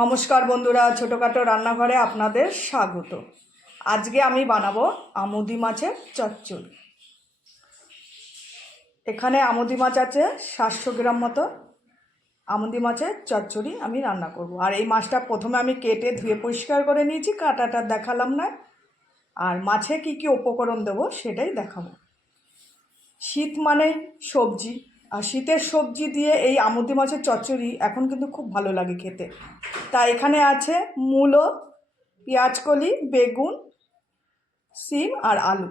নমস্কার বন্ধুরা, ছোটোখাটো রান্নাঘরে আপনাদের স্বাগত। আজকে আমি বানাবো আমুদি মাছের চচ্চড়ি। এখানে আমুদি মাছ আছে 700 গ্রাম মতো। আমুদি মাছের চচ্চড়ি আমি রান্না করব। আর এই মাছটা প্রথমে আমি কেটে ধুয়ে পরিষ্কার করে নিয়েছি, কাটাটা দেখালাম না। আর মাছে কি কি উপকরণ দেবো সেটাই দেখাবো। শীত মানেই সবজি, আর শীতের সবজি দিয়ে এই আমুদি মাছের চচ্চড়ি এখন কিন্তু খুব ভালো লাগে খেতে। তাই এখানে আছে মূলো, পেঁয়াজকলি, বেগুন, সিম আর আলু।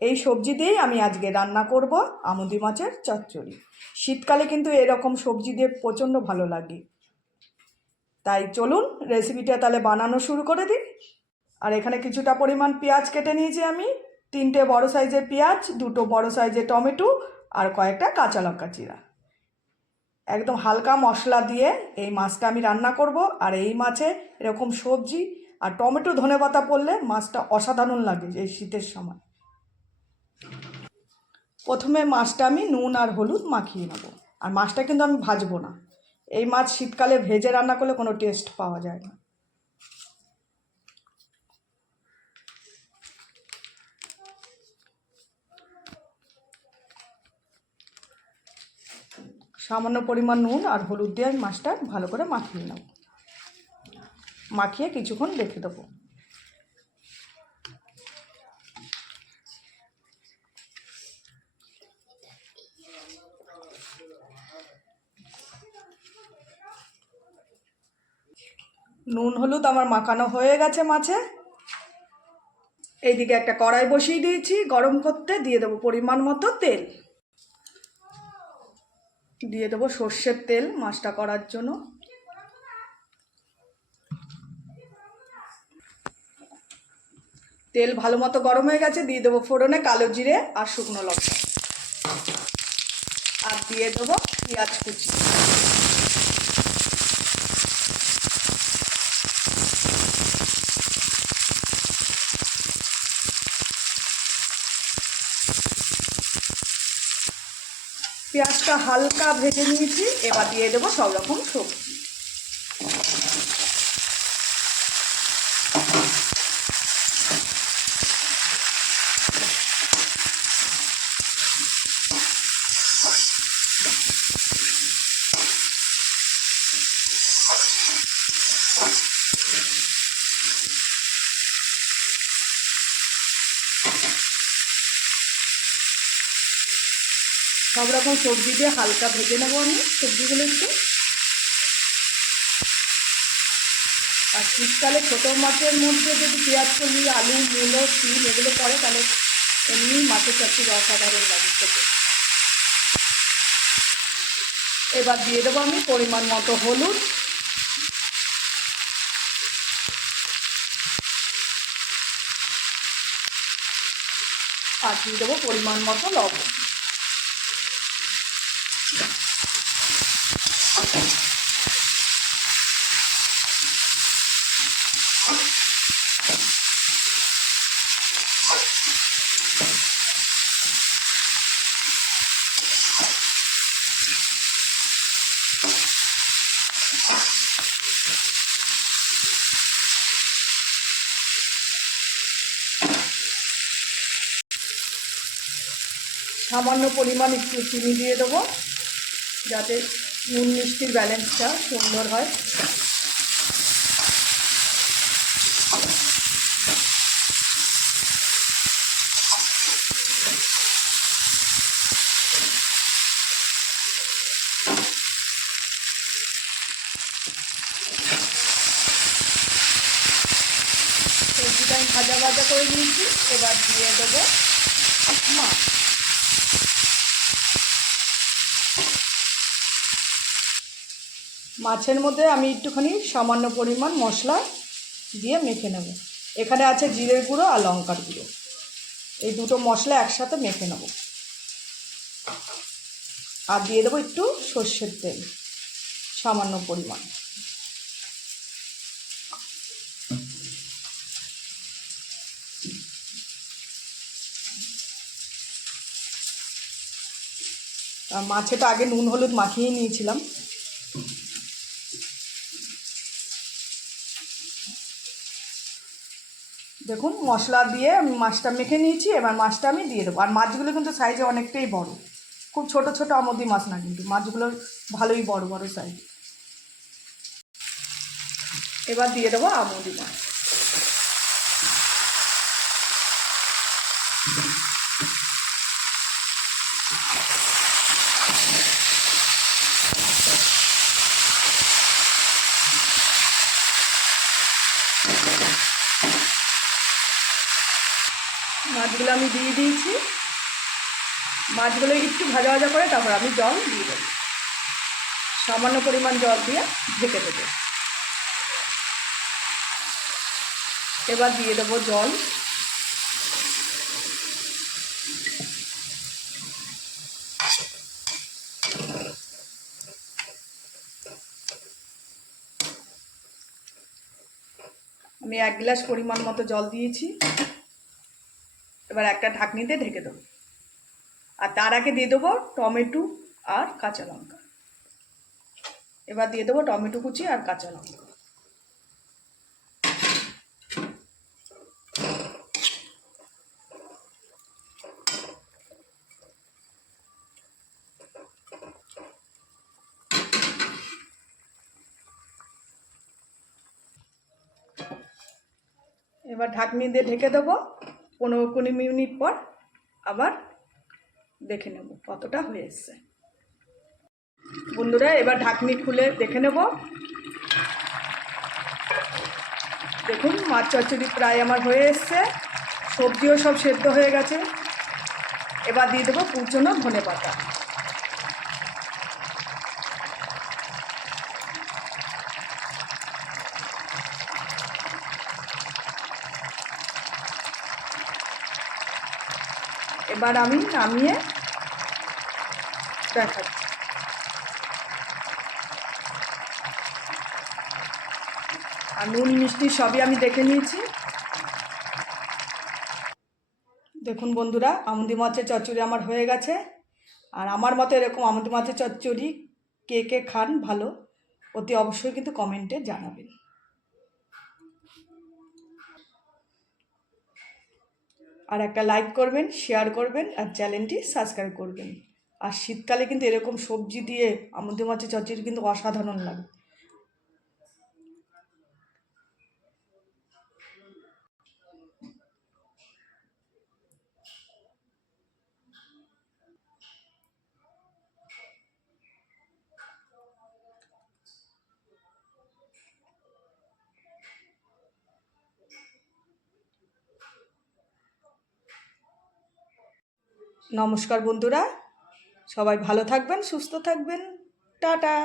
এই সবজি দিয়েই আমি আজকে রান্না করব আমুদি মাছের চচ্চড়ি। শীতকালে কিন্তু এরকম সবজি দিয়ে প্রচণ্ড ভালো লাগে। তাই চলুন রেসিপিটা তাহলে বানানো শুরু করে দিই। আর এখানে কিছুটা পরিমাণ পেঁয়াজ কেটে নিয়েছি আমি, 3টে বড় সাইজের পেঁয়াজ, 2টো বড় সাইজের টমেটো আর কয়েকটা কাঁচা লঙ্কা চিরা। একদম হালকা মশলা দিয়ে এই মাছটা আমি রান্না করব। আর এই মাছে এরকম সবজি আর টমেটো ধনেপাতা পড়লে মাছটা অসাধারণ লাগে এই শীতের সময়। প্রথমে মাছটা আমি নুন আর হলুদ মাখিয়ে নেব। আর মাছটা কিন্তু আমি ভাজবো না। এই মাছ শীতকালে ভেজে রান্না করলে কোনো টেস্ট পাওয়া যায় না। সামান্য পরিমাণ নুন আর হলুদ দিয়ে আমি মাছটা ভালো করে মাখিয়ে নেব। মাখিয়ে কিছুক্ষণ রেখে দেবো। নুন হলুদ আমার মাখানো হয়ে গেছে মাছে। এইদিকে একটা কড়াই বসিয়ে দিয়েছি গরম করতে। দিয়ে দেবো পরিমাণ মতো তেল। দিয়ে দেবো সর্ষের তেল মাছটা করার জন্য। তেল ভালো মতো গরম হয়ে গেছে। দিয়ে দেবো ফোড়নে কালো জিরে আর শুকনো লঙ্কা। আর দিয়ে দেবো পেঁয়াজ কুচি। পেঁয়াজটা হালকা ভেজে নিয়েছি। এবার দিয়ে দেবো সব রকম সবজি। সব রকম সবজি দিয়ে হালকা ভেজে নেবো আমি সবজিগুলো একটু। আর শীতকালে ছোটো মাছের মধ্যে যদি পেঁয়াজকলি, আলু, মূলো, সিম এগুলো পড়ে তাহলে এমনি মাছের চচ্চড়ি অসাধারণ লাগে খেতে। এবার দিয়ে দেবো আমি পরিমাণ মতো হলুদ, আর দিয়ে দেবো পরিমাণ মতো লবণ। সামান্য পরিমাণ একটু চিনি দিয়ে দেবো যাতে নুন মিষ্টির ব্যালেন্সটা সুন্দর হয়। সবজিটা আমি ভাজা ভাজা করে নিয়েছি। এবার দিয়ে দেবো মাছ। মাছের মধ্যে আমি একটুখানি সামান্য পরিমাণ মশলা দিয়ে মেখে নেব। এখানে আছে জিরের গুঁড়ো আর লঙ্কার গুঁড়ো। এই দুটো মশলা একসাথে মেখে নেব। আর দিয়ে দেবো একটু সর্ষের তেল সামান্য পরিমাণ। মাছে তো আগে নুন হলুদ মাখিয়ে নিয়েছিলাম। দেখুন মশলা দিয়ে আমি মাছটা মেখে নিয়েছি, এবার মাছটা আমি দিয়ে দেবো। আর মাছগুলো কিন্তু সাইজে অনেকটাই বড়, খুব ছোট ছোট আমুদি মাছ না, কিন্তু মাছগুলো ভালোই বড় বড় সাইজ। এবার দিয়ে দেবো আমুদি মাছ। মাছগুলো আমি দিয়ে দিয়েছি। মাছগুলো একটু ভাজা ভাজা করে তারপর আমি জল দিয়ে দেবো, সামান্য পরিমাণ জল দিয়ে ঢেকে দেবো। এবার দিয়ে দেবো জল। আমি 1 গ্লাস পরিমাণ মতো জল দিয়েছি। এবার একটা ঢাকনি দিয়ে ঢেকে দেবো। আর তার আগে দিয়ে দেবো টমেটো আর কাঁচা লঙ্কা। এবার দিয়ে দেবো টমেটো কুচি আর কাঁচা লঙ্কা। এবার ঢাকনি দিয়ে ঢেকে দেবো। 15-20 মিনিট পর আবার দেখে নেব কতটা হয়ে এসছে। বন্ধুরা এবার ঢাকনি খুলে দেখে নেব। দেখুন মাছ চচ্চড়ি প্রায় আমার হয়ে এসছে, সবজিও সব সেদ্ধ হয়ে গেছে। এবার দিয়ে দেবো কুচনো ধনেপাতা। এবার আমি নামিয়ে দেখাচ্ছি। আর নুন মিষ্টি সবই আমি দেখে নিয়েছি। দেখুন বন্ধুরা আমুদি মাছের চচ্চড়ি আমার হয়ে গেছে। আর আমার মতো এরকম আমুদি মাছের চচ্চড়ি কে কে খান ভালো, অতি অবশ্যই কিন্তু কমেন্টে জানাবেন। আর একটা লাইক করবেন, শেয়ার করবেন আর চ্যানেলটি সাবস্ক্রাইব করবেন। আর শীতকালে কিন্তু এরকম সবজি দিয়ে আমুদি মাছের চচ্চড়ি কিন্তু অসাধারণ লাগে। নমস্কার বন্ধুরা, সবাই ভালো থাকবেন, সুস্থ থাকবেন। টাটা।